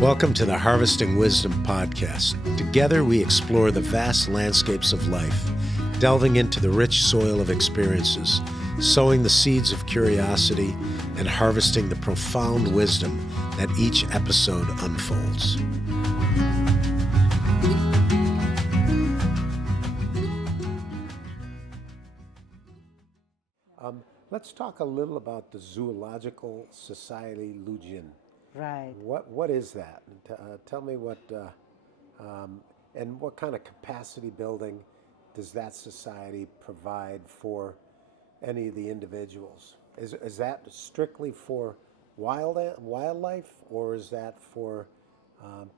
Welcome to the Harvesting Wisdom podcast. Together we explore the vast landscapes of life, delving into the rich soil of experiences, sowing the seeds of curiosity, and harvesting the profound wisdom that each episode unfolds. Let's talk a little about the Zoological Society London. Right. What is that? Tell me what, and what kind of capacity building does that society provide for any of the individuals? Is that strictly for wildlife, or is that for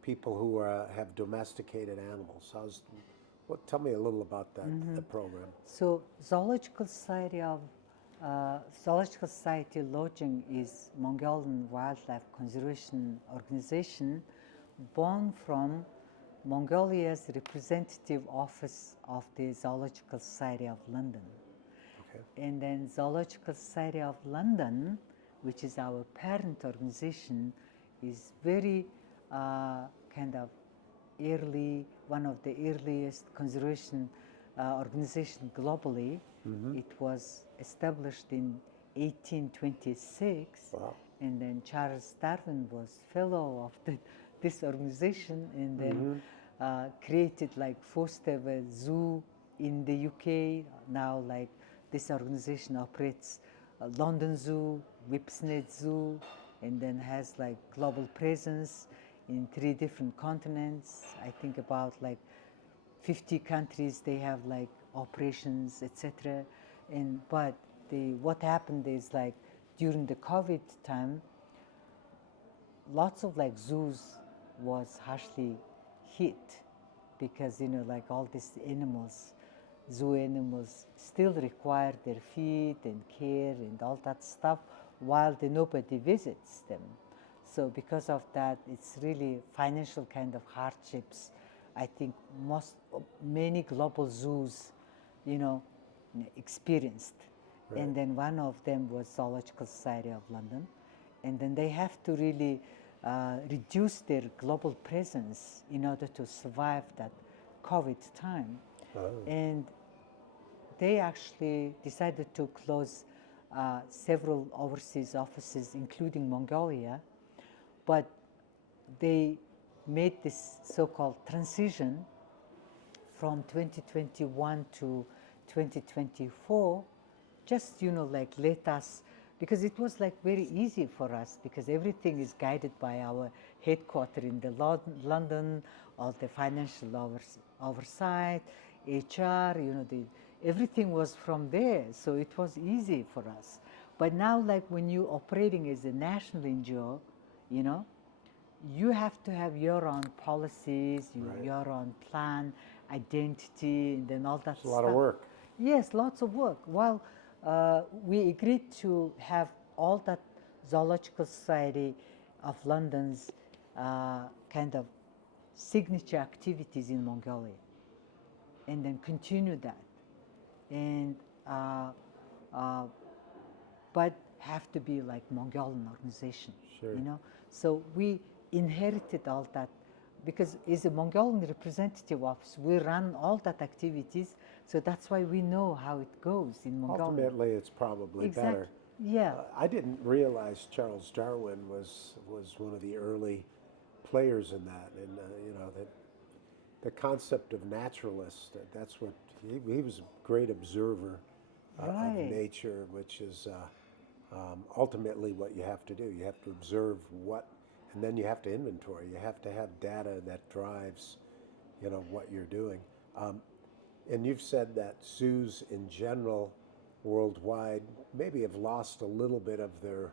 people who have domesticated animals? Tell me a little about that, the program. So Zoological Society Lodging is Mongolian wildlife conservation organization born from Mongolia's representative office of the Zoological Society of London. Okay. And then Zoological Society of London, which is our parent organization, is very kind of early, one of the earliest conservation organization globally. Mm-hmm. It was established in 1826. Wow. And then Charles Darwin was fellow of this organization, and then created like first ever zoo in the UK. Now like this organization operates London Zoo, Whipsnade Zoo, and then has like global presence in 3 different continents. I think about like 50 countries they have like operations, etc. And but what happened is like during the COVID time, lots of like zoos was harshly hit because like all these animals, zoo animals still require their feed and care and all that stuff while nobody visits them. So because of that, it's really financial kind of hardships. I think many global zoos, experienced. Right. And then one of them was Zoological Society of London. And then they have to really reduce their global presence in order to survive that COVID time. Oh. And they actually decided to close several overseas offices, including Mongolia. But they made this so-called transition from 2021 to 2024, just, like let us, because it was like very easy for us because everything is guided by our headquarters in the London, all the financial oversight, HR, everything was from there. So it was easy for us. But now like when you're operating as a national NGO, you have to have your own policies, right. Your own plan, identity, and then all that stuff. It's a lot of work. Yes, lots of work. While we agreed to have all that Zoological Society of London's kind of signature activities in Mongolia, and then continue that, and but have to be like Mongolian organization, sure. So we inherited all that because as a Mongolian representative office, we run all that activities. So that's why we know how it goes in Mongolia. Ultimately, it's probably better. Yeah. I didn't realize Charles Darwin was one of the early players in that, and that the concept of naturalist. That's what he was a great observer right. of nature, which is ultimately what you have to do. You have to observe and then you have to inventory. You have to have data that drives, what you're doing. And you've said that zoos in general, worldwide, maybe have lost a little bit of their,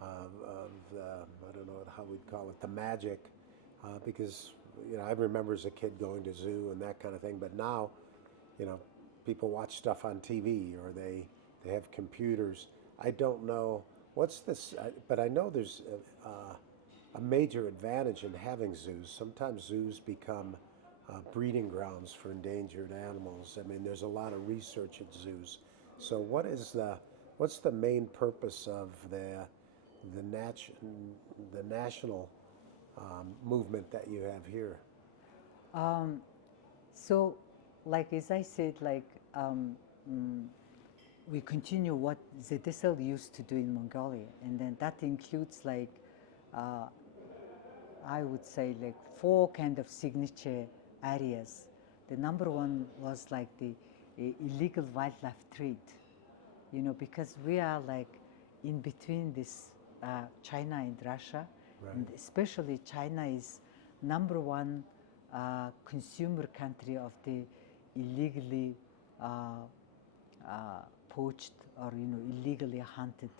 I don't know how we'd call it, the magic, because I remember as a kid going to zoo and that kind of thing. But now, people watch stuff on TV or they have computers. I don't know what's this, but I know there's a major advantage in having zoos. Sometimes zoos become breeding grounds for endangered animals. I mean, there's a lot of research at zoos. So what's the main purpose of the national movement that you have here? So, like as I said, like we continue what ZSL used to do in Mongolia, and then that includes like I would say like 4 kind of signature areas. The number one was like the illegal wildlife trade, you know, because we are like in between this China and Russia, Right. and especially China is number one consumer country of the illegally poached or illegally hunted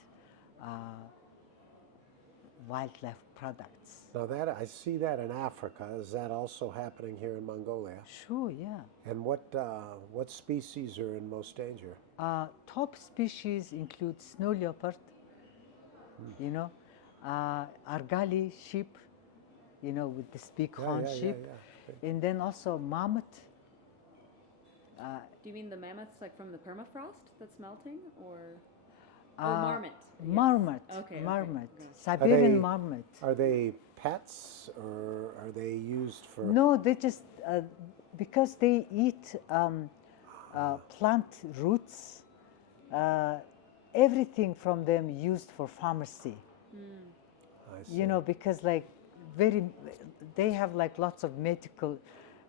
wildlife products. Now that I see that in Africa. Is that also happening here in Mongolia? Sure, yeah. And what species are in most danger? Top species include snow leopard, you know, argali sheep, you know, with this big horn sheep, Okay. and then also mammoth. Do you mean the mammoths like from the permafrost that's melting, or marmot? Yes. Marmot, Okay. marmot, Okay. Siberian marmot. Are they pets or are they used for? No, they just because they eat plant roots. Everything from them used for pharmacy. I see. You know, because like they have like lots of medical,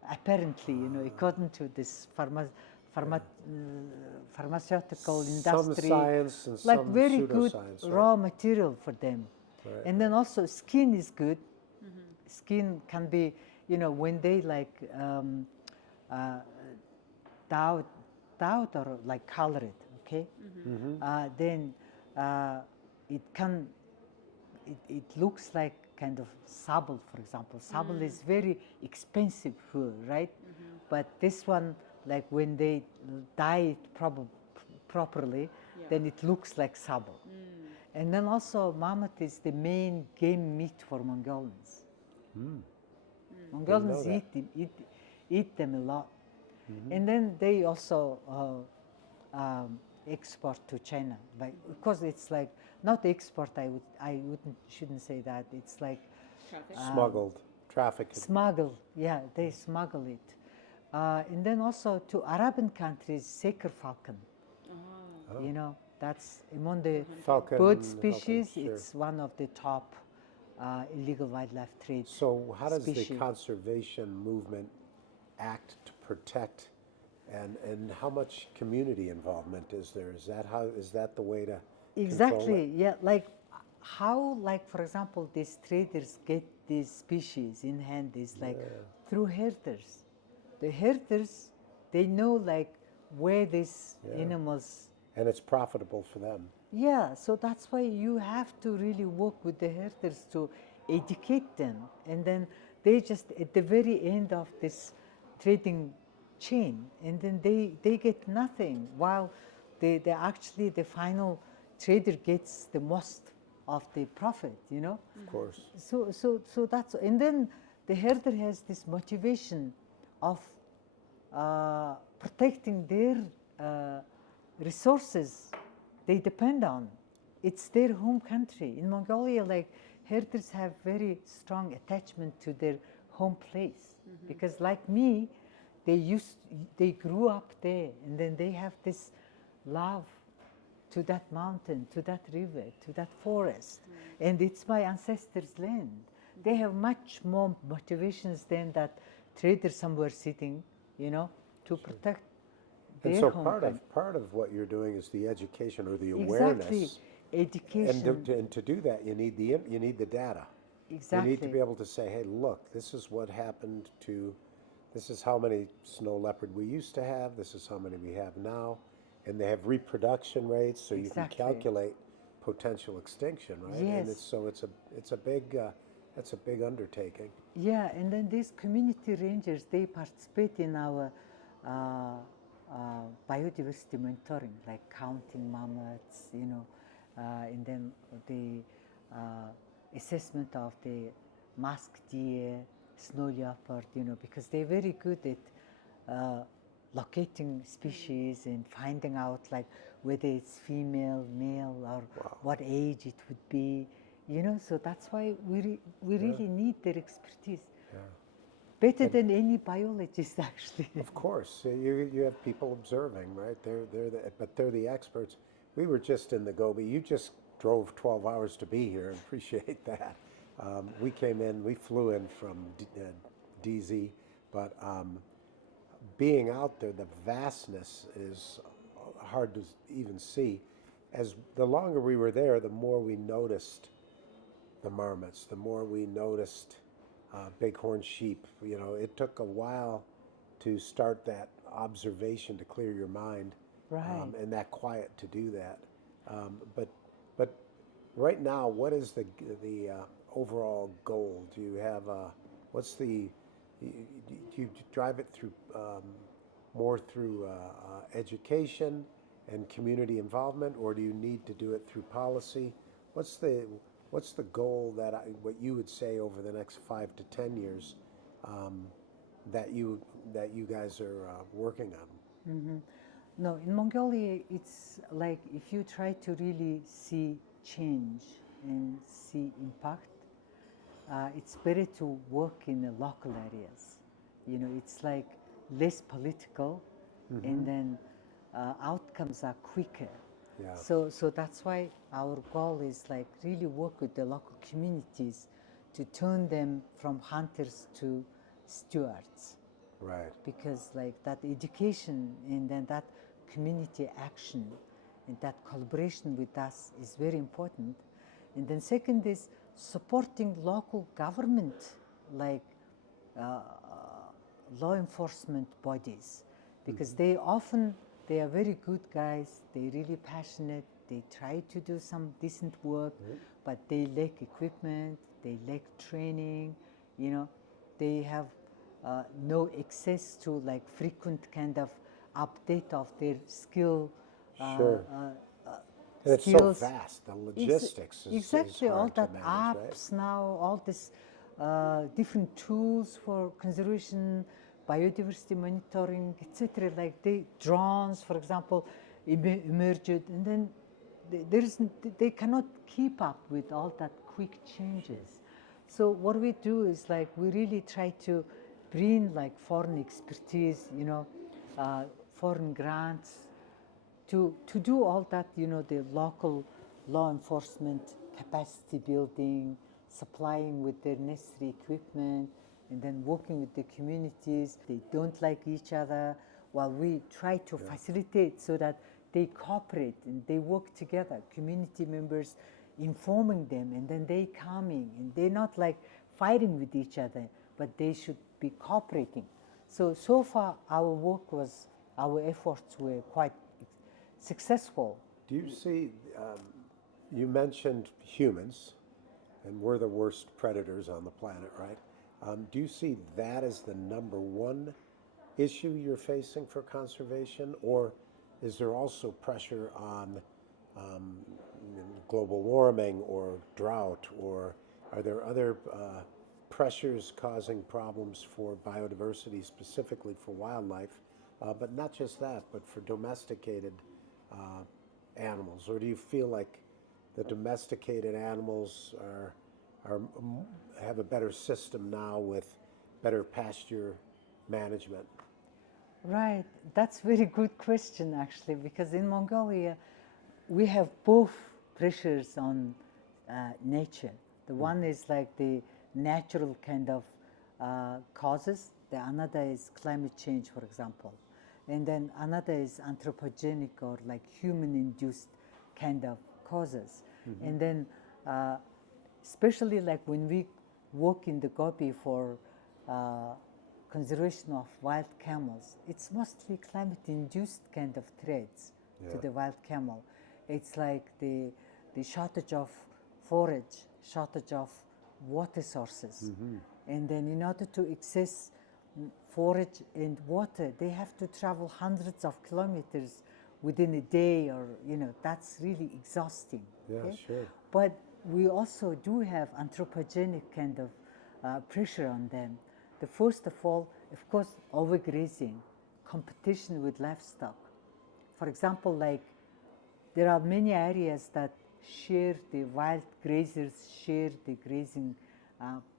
apparently, you know, according to this pharmaceutical industry, Some science and like some very good pseudoscience, right? raw material for them. Right, And then also skin is good. Skin can be, you know, when they like doubt or like color it, okay? Then it looks like kind of sable, for example. Sable is very expensive fur, right? But this one, like when they dye it properly, then it looks like sable. And then also mammoth is the main game meat for Mongolians. Mongolians eat them a lot. And then they also export to China, because it's like not export. Shouldn't say that. It's like Smuggled, trafficked. smuggle. Yeah, they smuggle it. And then also to Arabian countries, Saker falcon. You know, that's among the Falcon, bird falcon, species. sure. It's one of the top illegal wildlife trade. So how does the species. conservation movement act to protect, and how much community involvement is there? Is that the way to control Exactly, it? yeah. Like how, like for example, these traders get these species in hand is like through herders. The herders, they know like where these animals. And it's profitable for them. Yeah, so that's why you have to really work with the herders to educate them, and then they just at the very end of this trading chain, and then they get nothing, while they actually the final trader gets the most of the profit, you know. Of course. So that's, and then the herder has this motivation of protecting their resources they depend on. It's their home country. In Mongolia, like herders have very strong attachment to their home place, because like me, they grew up there, and then they have this love to that mountain, to that river, to that forest, and it's my ancestors' land. They have much more motivations than that trader somewhere sitting, you know, to protect their And so home part of what you're doing is the education or the awareness. Exactly, education. And to do that, you need the data. Exactly. You need to be able to say, hey, look, this is what happened to, this is how many snow leopard we used to have, this is how many we have now, and they have reproduction rates, so you can Exactly. calculate potential extinction, right? And Yes. it's a big that's a big undertaking. Yeah, and then these community rangers, they participate in our biodiversity monitoring, like counting mammoths, you know, and then the assessment of the masked deer, snow leopard, you know, because they're very good at locating species and finding out like whether it's female, male, or what age it would be, So that's why we really need their expertise. Yeah. Better than any biologist, actually. Of course, you have people observing, right? They're the experts. We were just in the Gobi. You just drove 12 hours to be here. Appreciate that. We flew in from DZ, but being out there, the vastness is hard to even see. As the longer we were there, the more we noticed the marmots, the more we noticed bighorn sheep. It took a while to start that observation to clear your mind, Right. and that quiet to do that. But right now, what is the overall goal? Do you have what's the do you drive it through more through education and community involvement, or do you need to do it through policy? What's the goal what you would say over the next 5 to 10 years that you guys are working on? No, in Mongolia, it's like if you try to really see change and see impact, it's better to work in the local areas. It's like less political, and then outcomes are quicker. Yeah. So that's why our goal is like really work with the local communities to turn them from hunters to stewards. Right. Because like that education and then that community action and that collaboration with us is very important. And then second is supporting local government, like law enforcement bodies, because they are very good guys, they're really passionate, they try to do some decent work, but they lack equipment, they lack training, they have no access to like frequent kind of update of their skill. Sure. And it's so Skills. vast. The logistics is Exactly, all hard to that manage, right? apps now, all this different tools for conservation, biodiversity monitoring, etc. Like drones, for example, emerged, and then they cannot keep up with all that quick changes. So what we do is like we really try to bring like foreign expertise, foreign grants, to do all that, the local law enforcement capacity building, supplying with their necessary equipment, and then working with the communities. They don't like each other, while we try to facilitate so that they cooperate and they work together, community members informing them, and then they coming, and they're not like fighting with each other, but they should be cooperating. So far our efforts were quite successful. Do you see, you mentioned humans, and we're the worst predators on the planet, right? Do you see that as the number one issue you're facing for conservation, or is there also pressure on global warming or drought, or are there other pressures causing problems for biodiversity, specifically for wildlife, but not just that, but for domesticated animals? Or do you feel like the domesticated animals have a better system now with better pasture management? Right, that's a very good question actually, because in Mongolia we have both pressures on nature. The one is like the natural kind of causes, the another is climate change, for example, and then another is anthropogenic or like human-induced kind of causes. And then especially like when we work in the Gobi for conservation of wild camels, it's mostly climate-induced kind of threats to the wild camel. It's like the shortage of forage, shortage of water sources. And then in order to access forage and water, they have to travel hundreds of kilometers within a day, or that's really exhausting. Yeah, okay? sure. But we also do have anthropogenic kind of pressure on them. The first of all, of course, overgrazing, competition with livestock. For example, like there are many areas that share the wild grazers, share the grazing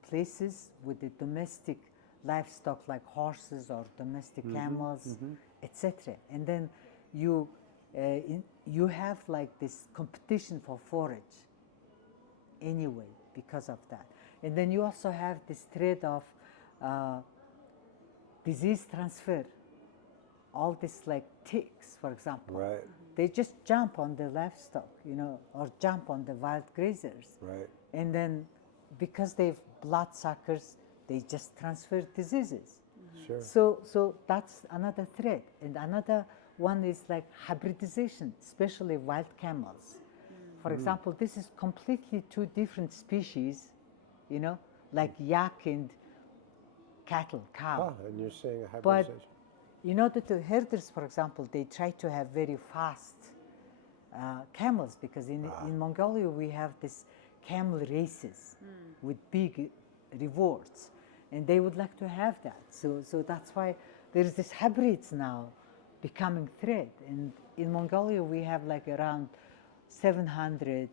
places with the domestic livestock like horses or domestic camels, etc. And then you you have like this competition for forage anyway because of that. And then you also have this threat of disease transfer. All this like ticks, for example. Right. They just jump on the livestock, you know, or jump on the wild grazers. Right. And then because they've bloodsuckers, they just transfer diseases. Sure. So that's another threat. And another one is like hybridization, especially wild camels. For example, this is completely two different species, you know, like yak and cattle, cow. Ah, and you're saying a But hybridization. in order to herders, for example, they try to have very fast camels because in Mongolia we have this camel races with big rewards, and they would like to have that. So that's why there is this hybrids now becoming threat. And in Mongolia we have like around 700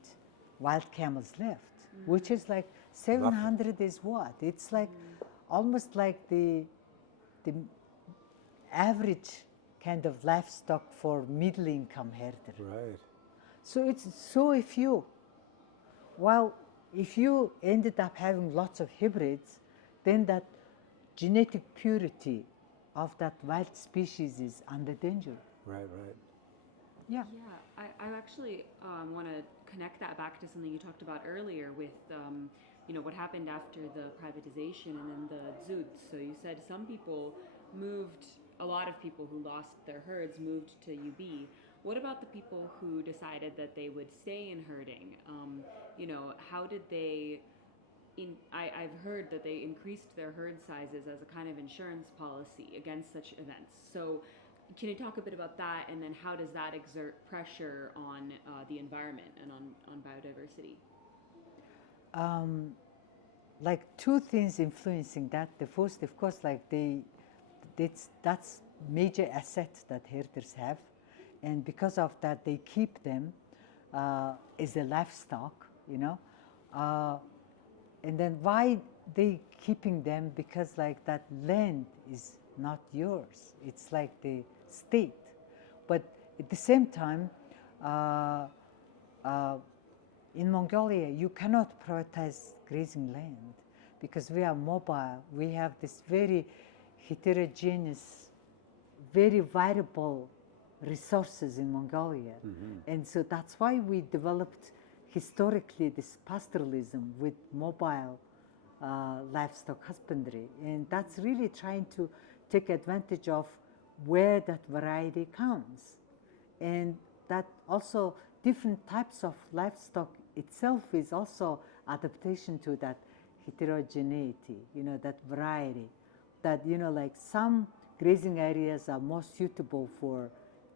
wild camels left, which is like 700 is what? It's like almost like the average kind of livestock for middle income herder. Right. So it's so few. While if you ended up having lots of hybrids, then that genetic purity of that wild species is under danger. Right. Right. Yeah. Yeah, I actually want to connect that back to something you talked about earlier with, you know, what happened after the privatization and then the zoos. So you said some people moved, a lot of people who lost their herds moved to UB. What about the people who decided that they would stay in herding? You know, how did they, I've heard that they increased their herd sizes as a kind of insurance policy against such events. So can you talk a bit about that, and then how does that exert pressure on the environment and on biodiversity? Like two things influencing that. The first, of course, like that's major assets that herders have, and because of that, they keep them as a livestock, you know. And then why they keeping them? Because like that land is not yours. It's like the state. But at the same time, in Mongolia, you cannot privatize grazing land because we are mobile. We have this very heterogeneous, very variable resources in Mongolia. And so that's why we developed historically this pastoralism with mobile livestock husbandry. And that's really trying to take advantage of where that variety comes. And that also different types of livestock itself is also adaptation to that heterogeneity, you know, that variety. That, you know, like some grazing areas are more suitable for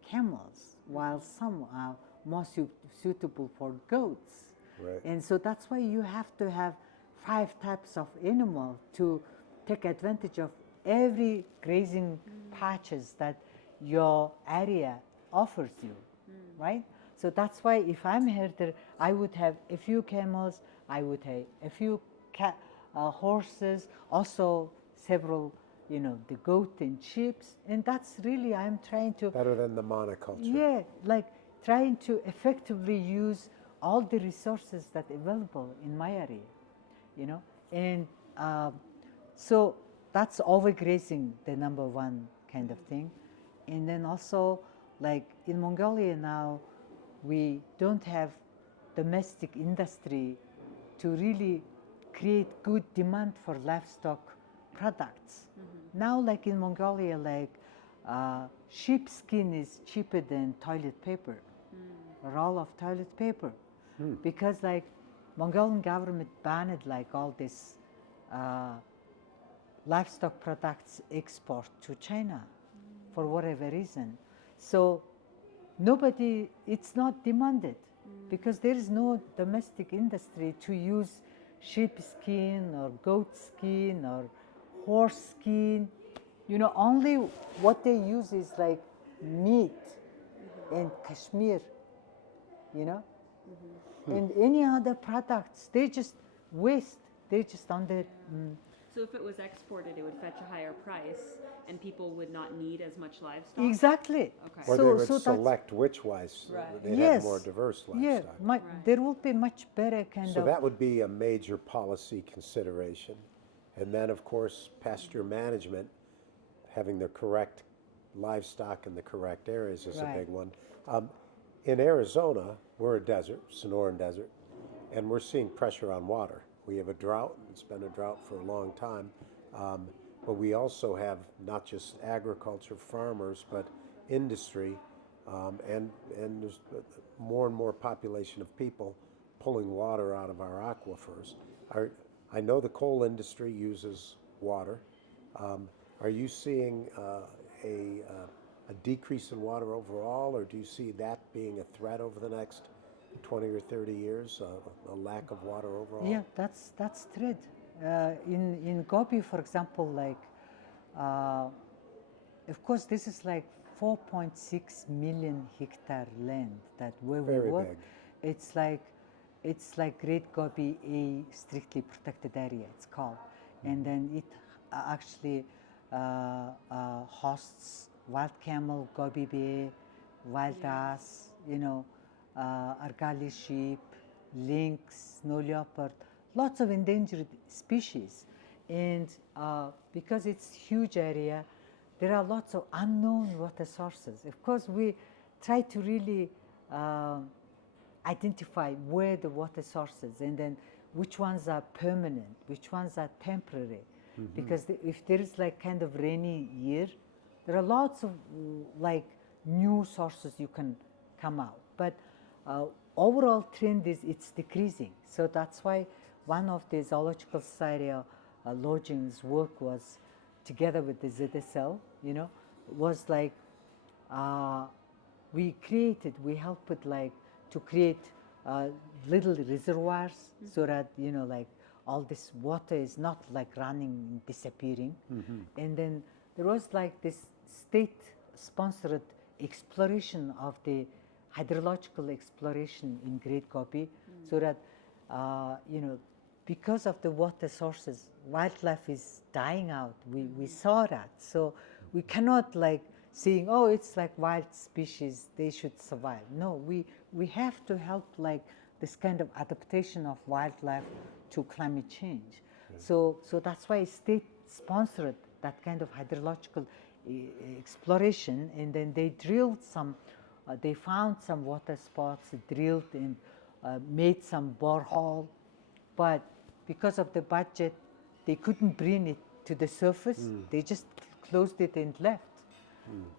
camels, while some are more suitable for goats. Right. And so that's why you have to have 5 types of animal to take advantage of every grazing patches that your area offers you, right? So that's why if I'm herder, I would have a few camels, I would have a few horses, also several, you know, the goat and sheep. And that's really, I'm trying to... Better than the monoculture. Yeah, like trying to effectively use all the resources that are available in my area, you know. And so that's overgrazing, the number one kind of thing. And then also, like in Mongolia now, we don't have domestic industry to really create good demand for livestock products. Now, like in Mongolia, like sheep skin is cheaper than toilet paper, a roll of toilet paper, because like Mongolian government banned like all this livestock products export to China for whatever reason. So nobody, it's not demanded because there is no domestic industry to use sheep skin or goat skin or horse skin. You know, only what they use is like meat and cashmere, you know. and any other products, they just waste. They just on the So if it was exported, it would fetch a higher price, and people would not need as much livestock. exactly. Okay. Or So- they would so that's- select which wise, Right. they'd Yes. have more diverse Yeah, livestock. Right. there will be much better kind So of. that would be a major policy consideration. And then, of course, pasture management, having the correct livestock in the correct areas is a Right. big one. In Arizona, we're a desert, Sonoran Desert, and we're seeing pressure on water. We have a drought. It's been a drought for a long time. But we also have not just agriculture, farmers, but industry, and there's more and more population of people pulling water out of our aquifers. I know the coal industry uses water. Are you seeing a decrease in water overall, or do you see that being a threat over the next 20 or 30 years, a lack of water overall? Yeah, that's threat. In Gobi, for example, like, of course, this is like 4.6 million hectare land that where Very we work. big. It's like Great Gobi, a strictly protected area. It's called, and then it actually hosts wild camel, Gobi bear, wild ass, argali sheep, lynx, snow leopard, lots of endangered species. And because it's huge area, there are lots of unknown water sources. Of course, we try to really identify where the water sources, and then which ones are permanent, which ones are temporary. Because if there is like kind of rainy year, there are lots of like new sources you can come out. But overall trend is it's decreasing. So that's why one of the Zoological Society of Lodging's work was together with the ZSL, was like we helped with like to create little reservoirs so that like all this water is not like running, disappearing. And then there was like this state-sponsored exploration of the hydrological exploration in Great Gobi, so that because of the water sources, wildlife is dying out. We saw that, so we cannot like saying, oh, it's like wild species, they should survive. No, we have to help like this kind of adaptation of wildlife to climate change. So that's why state sponsored that kind of hydrological exploration, and then they drilled some, they found some water spots, drilled and made some borehole, but because of the budget, they couldn't bring it to the surface. They just closed it and left.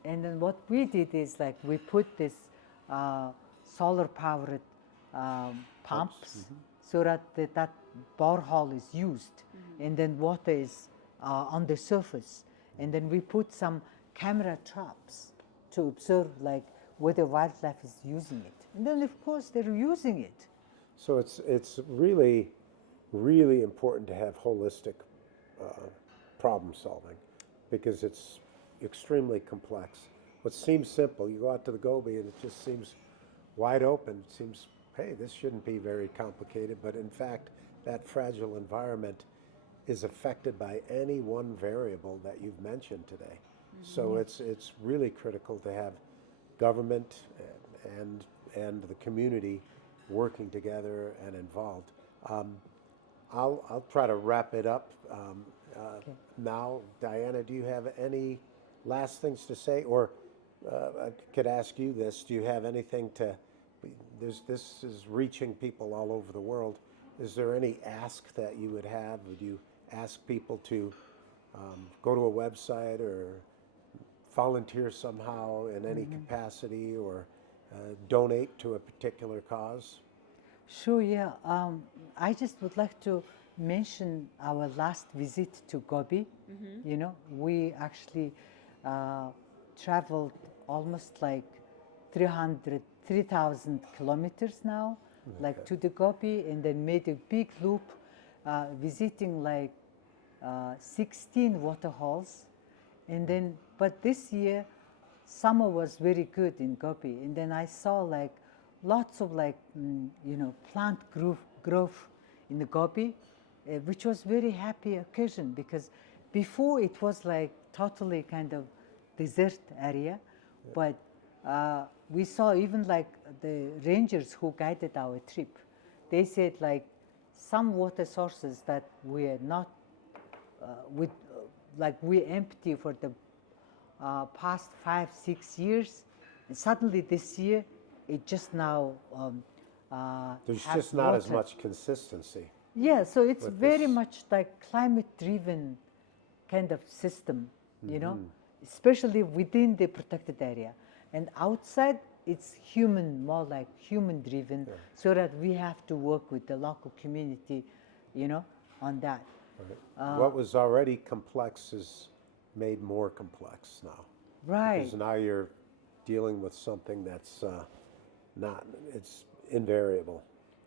And then what we did is like we put this solar powered pumps so that that borehole is used, and then water is on the surface. And then we put some camera traps to observe like whether wildlife is using it. And then of course they're using it. So it's really, really important to have holistic problem solving, because it's extremely complex. What seems simple, you go out to the Gobi and it just seems wide open. It seems, hey, this shouldn't be very complicated, but in fact, that fragile environment is affected by any one variable that you've mentioned today. So it's really critical to have government and the community working together and involved. I'll try to wrap it up now. Diana, do you have any last things to say? Or I could ask you this, do you have anything to, this is reaching people all over the world. Is there any ask that you would have? Would you ask people to go to a website or volunteer somehow in any capacity, or donate to a particular cause? Sure, yeah. I just would like to mention our last visit to Gobi. We actually traveled almost like 3,000 kilometers now, like to the Gobi, and then made a big loop, visiting like 16 waterholes. And then, but this year, summer was very good in Gobi, and then I saw like lots of like, plant growth in the Gobi, which was very happy occasion because before it was like totally kind of desert area, but we saw even like the rangers who guided our trip, they said like some water sources that were not like we empty for the past 5-6 years, and suddenly this year it just now There's have just not as water. much consistency. Yeah, so it's with very this. much like climate-driven kind of system, especially within the protected area. And outside, it's human, more like human-driven, so that we have to work with the local community, on that. What was already complex is made more complex now. Right. Because now you're dealing with something that's it's invariable.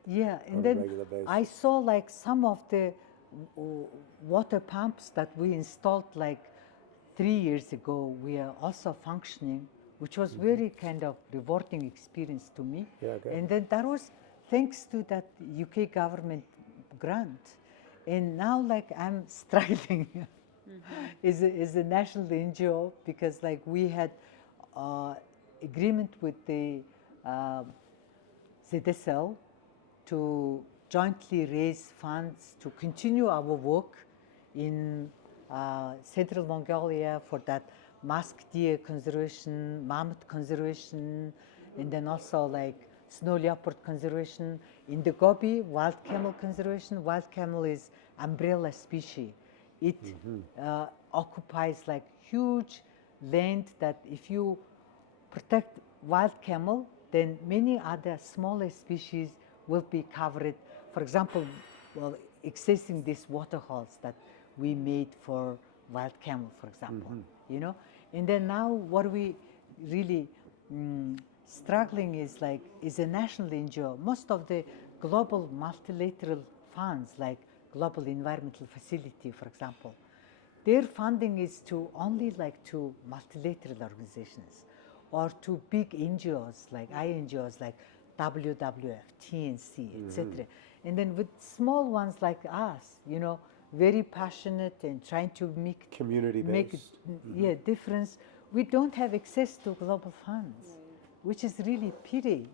Yeah, on and a then regular basis. I saw like some of the water pumps that we installed like 3 years ago. We are also functioning, which was very kind of rewarding experience to me. Yeah, good. And then that was thanks to that UK government grant. And now like I'm struggling is a national NGO because like we had agreement with the ZSL to jointly raise funds to continue our work in central Mongolia for that musk deer conservation, mammoth conservation, and then also like snow leopard conservation. In the Gobi, wild camel conservation. Wild camel is umbrella species. It occupies like huge land that if you protect wild camel, then many other smaller species will be covered. For example, accessing these water holes that we made for wild camel, for example, And then now what we really struggling is a national NGO. Most of the global multilateral funds, like Global Environmental Facility, for example, their funding is to only like to multilateral organizations or to big NGOs like INGOs like WWF, TNC, etc. And then with small ones like us, very passionate and trying to make Community-based. difference, we don't have access to global funds, which is really pity,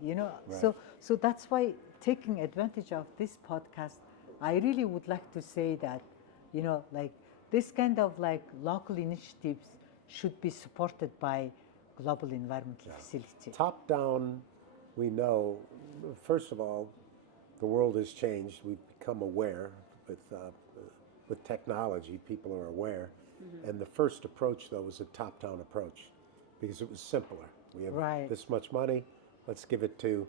So that's why taking advantage of this podcast, I really would like to say that, like this kind of like local initiatives should be supported by Global Environmental Facility. Top down, we know, first of all, the world has changed. We've become aware with technology. People are aware. And the first approach, though, was a top-down approach because it was simpler. We have this much money. Let's give it to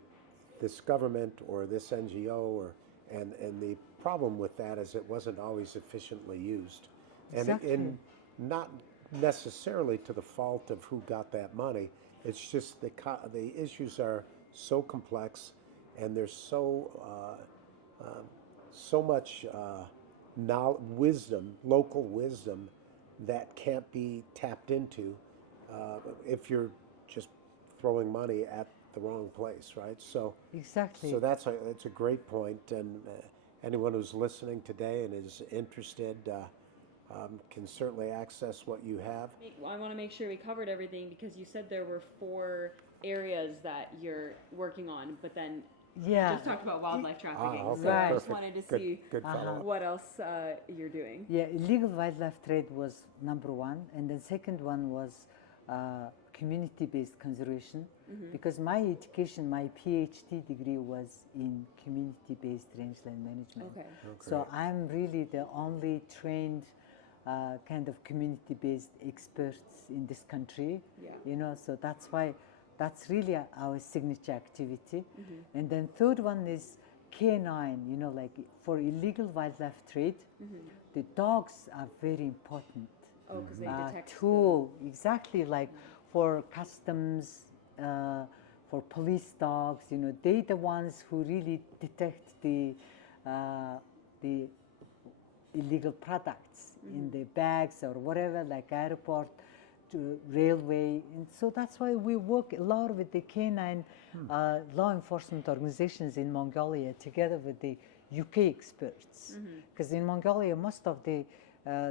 this government or this NGO. And the problem with that is it wasn't always efficiently used. And Exactly. not necessarily to the fault of who got that money. It's just the issues are so complex, and there's so much wisdom, local wisdom, that can't be tapped into if you're just throwing money at the wrong place, right? So Exactly. So that's a great point, and anyone who's listening today and is interested can certainly access what you have. I want to make sure we covered everything because you said there were 4 areas that you're working on, but then just talked about wildlife trafficking. okay, So I Right. just wanted to see Good follow-up. what else you're doing. Yeah, illegal wildlife trade was number one, and then second one was community-based conservation, because my education, my PhD degree was in community-based rangeland management. Okay. So I'm really the only trained kind of community-based experts in this country. Yeah. So that's why that's really our signature activity. And then third one is canine, like for illegal wildlife trade, the dogs are very important. Oh, because they detect Tool, exactly, like for customs, for police dogs, they the ones who really detect the illegal products in the bags or whatever, like airport. railway. And so that's why we work a lot with the canine law enforcement organizations in Mongolia together with the UK experts. Because in Mongolia, most of the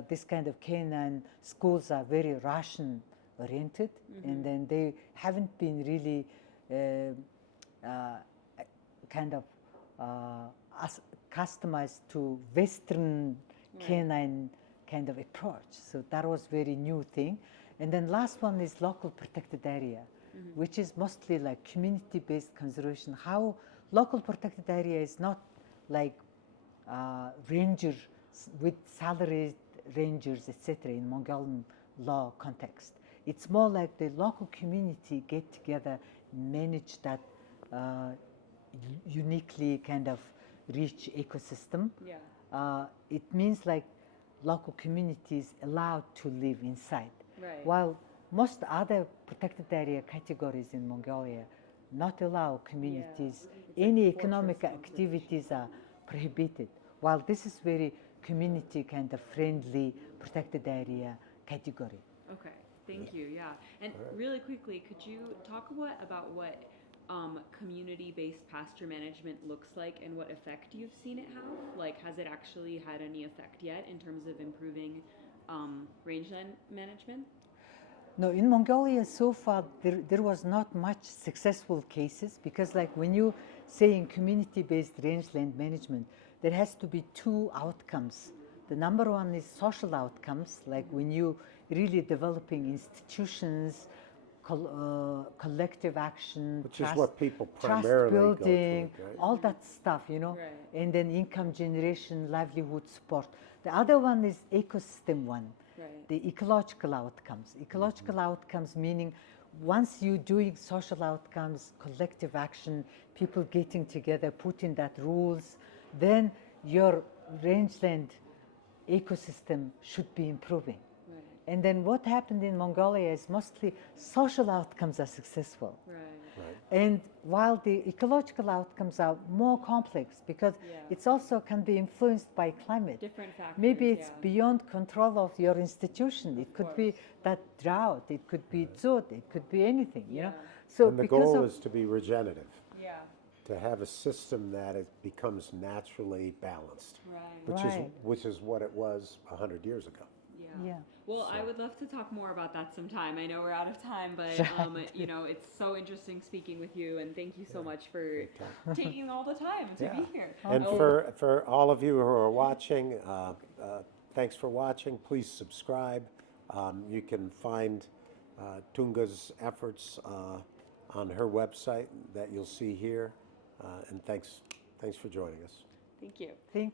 this kind of canine schools are very Russian oriented, and then they haven't been really kind of customized to Western canine kind of approach. So that was very new thing. And then last one is local protected area, which is mostly like community-based conservation. How local protected area is not like rangers with salaried rangers, etc. in Mongolian law context. It's more like the local community get together, manage that uniquely kind of rich ecosystem. Yeah. It means like local communities allowed to live inside. Right. While most other protected area categories in Mongolia not allow communities, any economic activities are prohibited. While this is very community kind of friendly protected area category. Okay, thank you. Yeah, and really quickly, could you talk about what community-based pasture management looks like and what effect you've seen it have? Like, has it actually had any effect yet in terms of improving rangeland management? No, in Mongolia so far there was not much successful cases, because like when you say in community-based rangeland management, there has to be two outcomes. The number one is social outcomes, like when you really developing institutions, collective action, Which trust, is what people trust primarily building, go through, right? all that stuff, you know, Right. and then income generation, livelihood support. The other one is ecosystem one, Right. the ecological outcomes. Ecological outcomes meaning once you doing social outcomes, collective action, people getting together, putting that rules, then your rangeland ecosystem should be improving. Right. And then what happened in Mongolia is mostly social outcomes are successful. Right. And while the ecological outcomes are more complex, because it's also can be influenced by climate. Different factors. Maybe it's beyond control of your institution. It could be that drought, it could be zud, it could be anything, you know. So And the because goal of is to be regenerative, Yeah. to have a system that it becomes naturally balanced, Right. which is what it was 100 years ago. Yeah. Well, I would love to talk more about that sometime. I know we're out of time, but you know, it's so interesting speaking with you, and thank you so much for taking all the time to be here. And for all of you who are watching, thanks for watching. Please subscribe. You can find Tunga's efforts on her website that you'll see here. And thanks for joining us. Thank you. Thank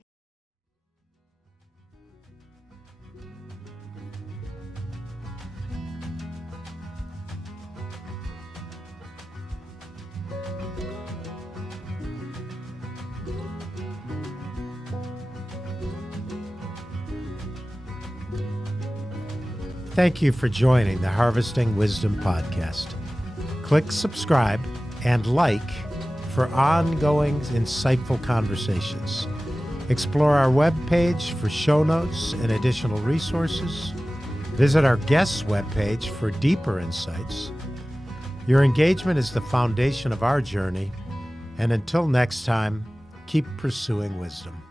Thank you for joining the Harvesting Wisdom podcast. Click subscribe and like for ongoing insightful conversations. Explore our webpage for show notes and additional resources. Visit our guests' webpage for deeper insights. Your engagement is the foundation of our journey, and until next time, keep pursuing wisdom.